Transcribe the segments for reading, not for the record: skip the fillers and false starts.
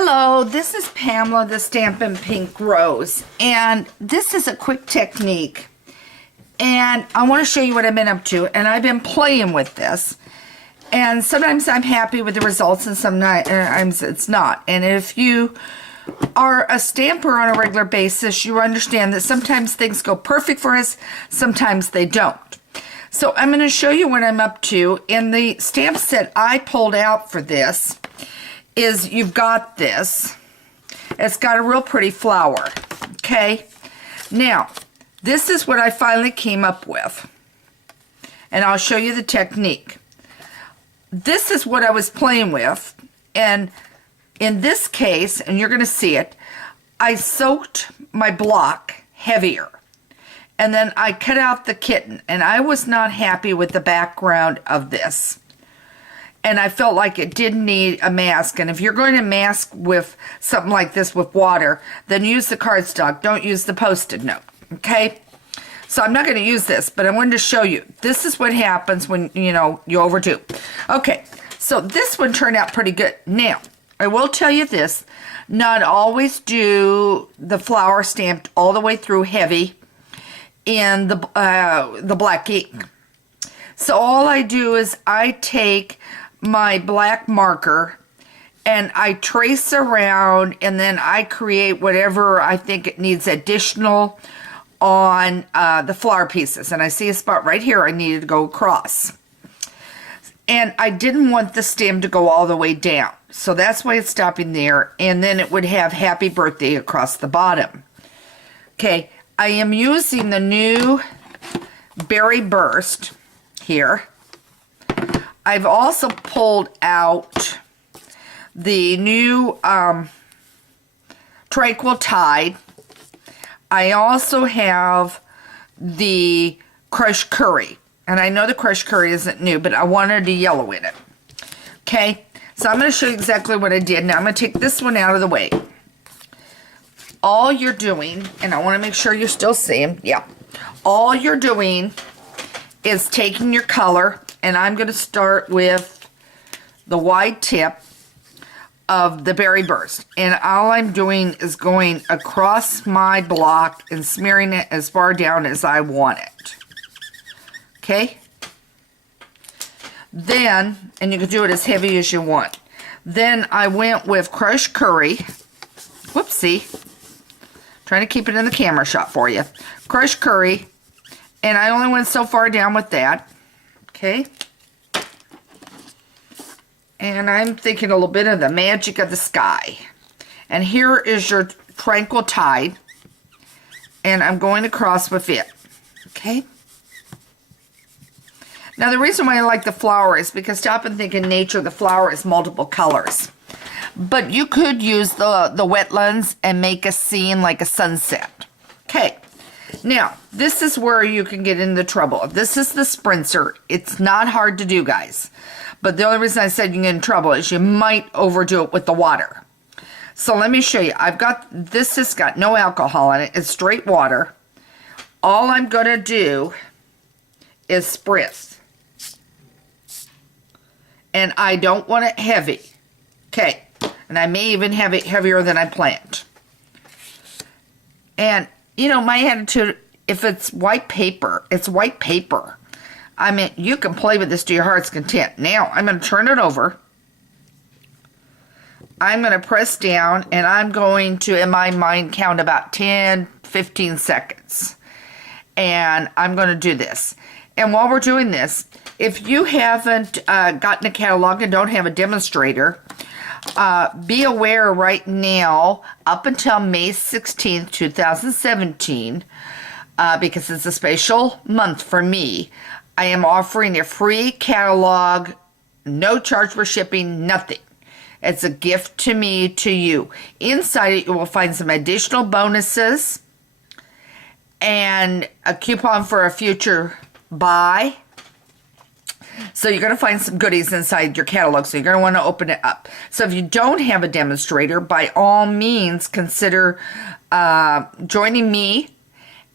Hello, this is Pamela, the Stampin' Pink Rose, and this is a quick technique, and I want to show you what I've been up to, and I've been playing with this, and sometimes I'm happy with the results, and sometimes it's not, and if you are a stamper on a regular basis, you understand that sometimes things go perfect for us, sometimes they don't. So I'm going to show you what I'm up to, and the stamp set I pulled out for this is you've got this. It's got a real pretty flower, okay? Now, this is what I finally came up with, and I'll show you the technique. This is what I was playing with, and in this case, and you're going to see it, I soaked my block heavier, and then I cut out the kitten, and I was not happy with the background of this. And I felt like it did need a mask. And if you're going to mask with something like this with water, then use the cardstock. Don't use the Post-it note. Okay? So I'm not going to use this, but I wanted to show you. This is what happens when, you overdo. Okay. So this one turned out pretty good. Now, I will tell you this. Not always do the flower stamped all the way through heavy in the black ink. So all I do is I take my black marker and I trace around, and then I create whatever I think it needs additional on the flower pieces. And I see a spot right here I needed to go across. And I didn't want the stem to go all the way down. So that's why it's stopping there. And then it would have happy birthday across the bottom. Okay, I am using the new Berry Burst here. I've also pulled out the new Tranquil Tide. I also have the Crushed Curry. And I know the Crushed Curry isn't new, but I wanted the yellow in it. Okay, so I'm going to show you exactly what I did. Now I'm going to take this one out of the way. All you're doing, and I want to make sure you're still seeing, yeah. All you're doing is taking your color, and I'm going to start with the wide tip of the Berry Burst. And all I'm doing is going across my block and smearing it as far down as I want it. Okay? Then, and you can do it as heavy as you want. Then I went with Crushed Curry. Whoopsie. Trying to keep it in the camera shot for you. Crushed Curry. And I only went so far down with that. Okay. And I'm thinking a little bit of the magic of the sky. And here is your Tranquil Tide. And I'm going across with it. Okay. Now the reason why I like the flower is because stop and think, in nature the flower is multiple colors. But you could use the wetlands and make a scene like a sunset. Okay. Now, this is where you can get into trouble. This is the Spritzer. It's not hard to do, guys. But the only reason I said you can get in trouble is you might overdo it with the water. So let me show you. This has got no alcohol in it. It's straight water. All I'm going to do is spritz. And I don't want it heavy. Okay. And I may even have it heavier than I planned. And my attitude, if it's white paper, it's white paper. I mean, you can play with this to your heart's content. Now, I'm going to turn it over. I'm going to press down, and I'm going to, in my mind, count about 10, 15 seconds. And I'm going to do this. And while we're doing this, if you haven't gotten a catalog and don't have a demonstrator, be aware right now, up until May 16th, 2017, because it's a special month for me, I am offering a free catalog, no charge for shipping, nothing. It's a gift to me, to you. Inside it, you will find some additional bonuses and a coupon for a future buy. So you're going to find some goodies inside your catalog, so you're going to want to open it up. So if you don't have a demonstrator, by all means, consider joining me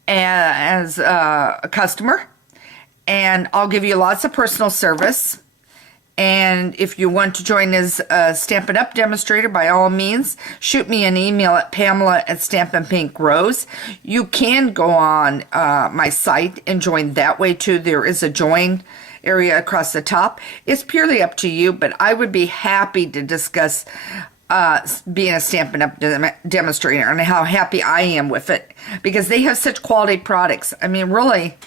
as a customer, and I'll give you lots of personal service, And if you want to join as a Stampin' Up! Demonstrator, by all means, shoot me an email at Pamela@StampinPinkRose. You can go on my site and join that way too. There is a join area across the top. It's purely up to you, but I would be happy to discuss being a Stampin' Up! Demonstrator and how happy I am with it, because they have such quality products. I mean, really,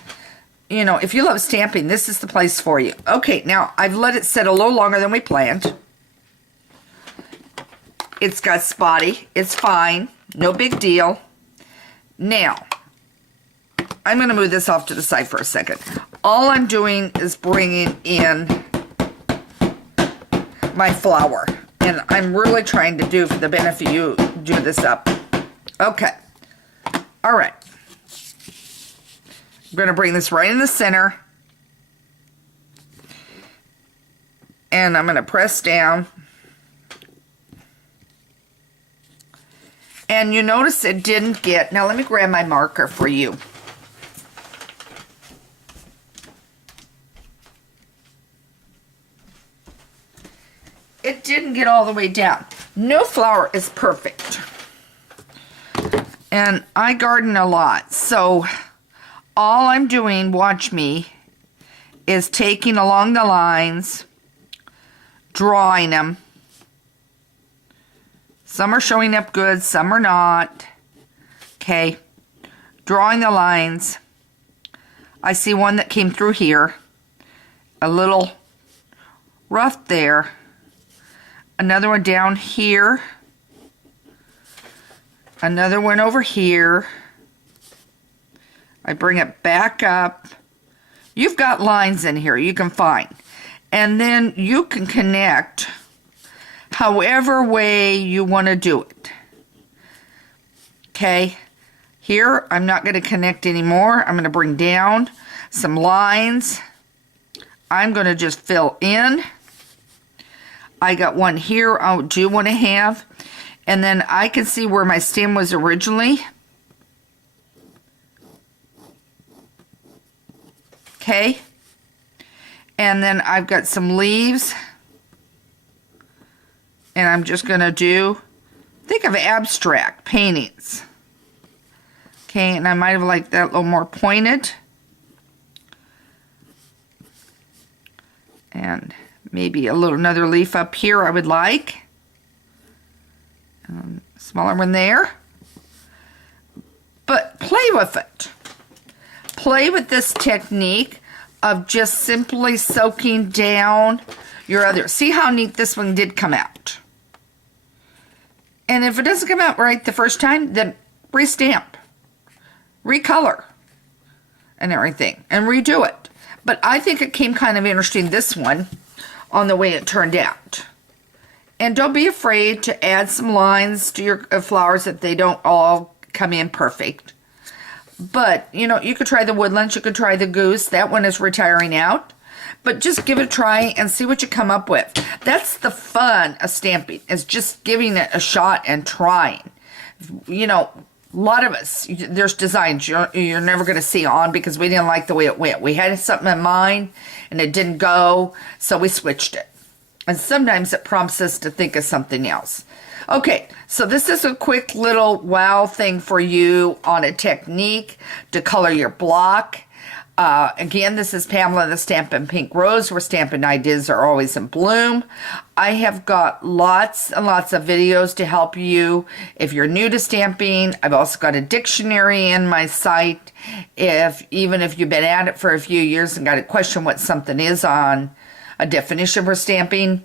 you know, if you love stamping, this is the place for you. Okay, now I've let it sit a little longer than we planned. It's got spotty. It's fine. No big deal. Now, I'm going to move this off to the side for a second. All I'm doing is bringing in my flour. And I'm really trying to do, for the benefit of you, do this up. Okay. All right. I'm going to bring this right in the center. And I'm going to press down. And you notice it didn't get... Now let me grab my marker for you. It didn't get all the way down. No flour is perfect. And I garden a lot, so all I'm doing, watch me, is taking along the lines, drawing them. Some are showing up good, some are not. Okay, drawing the lines. I see one that came through here, a little rough there. Another one down here. Another one over here. I bring it back up. You've got lines in here you can find. And then you can connect however way you want to do it. Okay. Here, I'm not going to connect anymore. I'm going to bring down some lines. I'm going to just fill in. I got one here I do want to have, and then I can see where my stem was originally. Okay, and then I've got some leaves, and I'm just going to think of abstract paintings. Okay, and I might have liked that a little more pointed. And maybe another leaf up here I would like. Smaller one there. But play with it. Play with this technique of just simply soaking down your other. See how neat this one did come out. And if it doesn't come out right the first time, then restamp, recolor, and everything, and redo it. But I think it came kind of interesting, this one, on the way it turned out. And don't be afraid to add some lines to your flowers if they don't all come in perfect. But, you know, you could try the woodlands, you could try the goose. That one is retiring out. But just give it a try and see what you come up with. That's the fun of stamping, is just giving it a shot and trying. You know, a lot of us, there's designs you're never going to see on because we didn't like the way it went. We had something in mind and it didn't go, so we switched it. And sometimes it prompts us to think of something else. Okay, so this is a quick little wow thing for you on a technique to color your block. Again, this is Pamela, the Stampin' Pink Rose, where stamping ideas are always in bloom. I have got lots and lots of videos to help you if you're new to stamping. I've also got a dictionary in my site. Even if you've been at it for a few years and got a question what something is on a definition for stamping,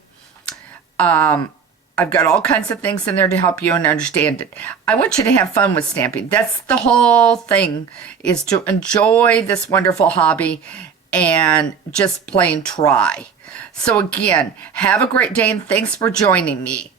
I've got all kinds of things in there to help you and understand it. I want you to have fun with stamping. That's the whole thing, is to enjoy this wonderful hobby and just plain try. So again, have a great day and thanks for joining me.